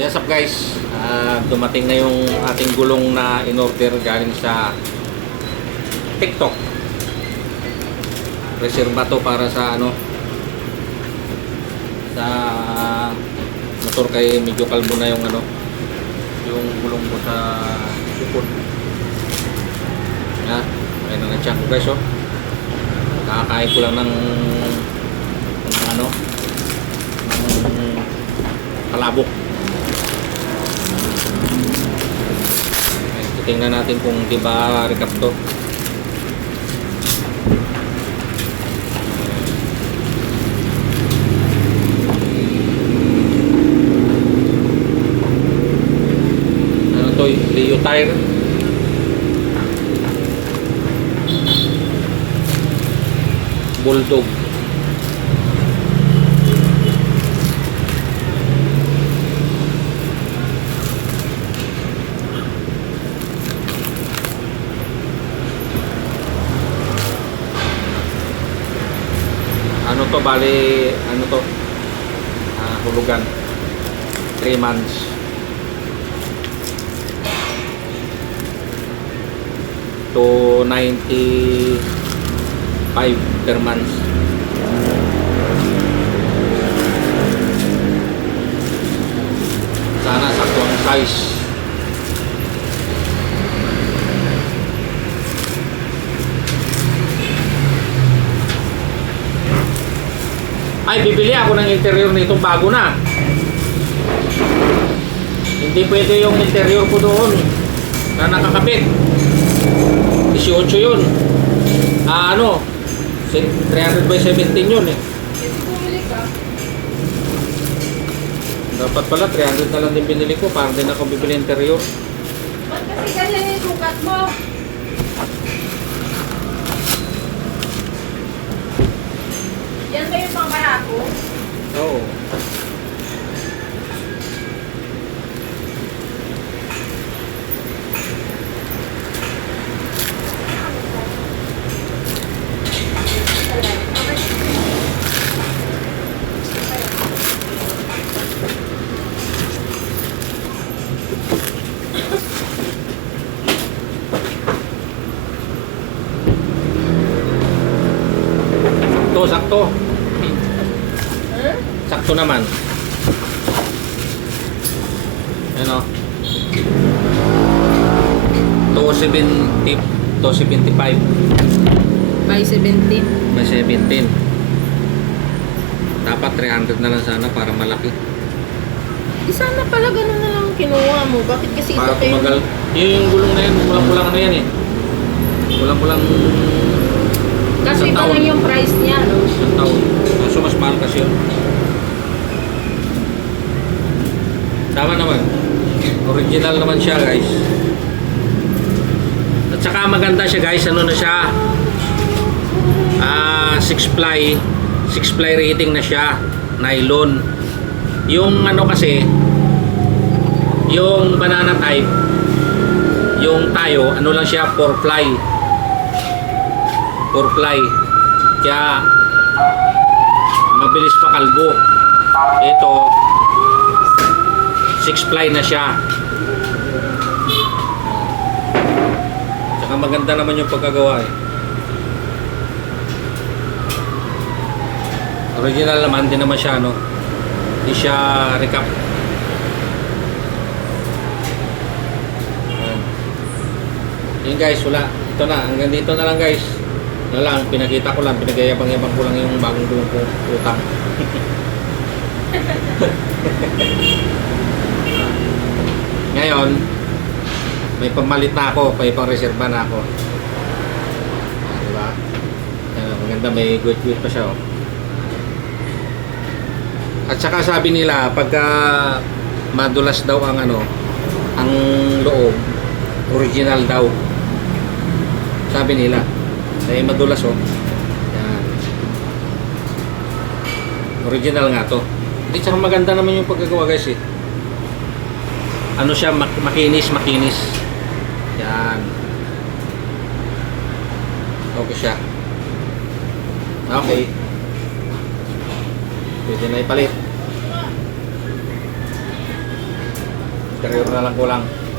Yes up guys, dumating na yung ating gulong na in-order galing sa TikTok. Reserva to para sa ano, sa motor, kay medyo kalbo na yung ano, yung gulong ko sa likod. Ayun na check ko guys, oh. Nakakain ko lang ng ano, ng palabok. Tingnan natin kung di ba recap to. Ano to? Leo tire. Bulldog. Ano to, bali, ano to, hulugan 3 months. To 95 per month. Sana sakto ang size. Ay, bibili ako ng interior nito bago na. Hindi pwede yung interior ko doon na nakakapit. 18 yun. Ano? 300 by 17 yun eh. Kasi bumili ka. Dapat pala 300 na lang din binili ko para din ako bibili interior. Ba't kasi ganyan yung sukat mo? Yan ba yung pangbarako? Oo. Sakto. Sakto naman. Ano? 270, 275 By 17. by 17. Dapat 300 na lang sana para malaki. Sana pala ganun na lang kinuha mo. Bakit kasi Para ito kayo? tumagal. Yung gulong na yan, pulang-pulang ano yan eh. Pulang-pulang Kasi iba lang yung price niya, no? isang taon. Kaso mas mahal kasi yun. Tama naman. Original naman siya guys. At saka maganda siya guys. Ano na siya? 6 ply rating na siya. Nylon. Yung ano kasi, yung banana type, yung tayo, ano lang siya, 4 ply. 4 ply. Kaya mabilis pa kalbo. Ito 6 ply na siya. Saka maganda naman yung pagkagawa eh. Original naman din naman siya, no? Hindi siya recap. Yun guys, wala. Ito na, hanggang dito na lang guys. Na lang, pinakita ko lang, pinagayabang-yabang ko lang yung bagong gulong ko, utang. Ngayon, may pamalit na ako, may pang-reserva na ako. Diba? Maganda, may good pa siya, oh. At saka sabi nila, pagka madulas daw ang ano, ang loob, original daw. Sabi nila. Ay madulas, oh. Yan. Original nga to. Hindi, tsaka maganda naman yung pagkagawa guys eh. Ano siya, makinis. Yan. Okay siya. Okay. Pwede na ipalit. Interior na lang kulang.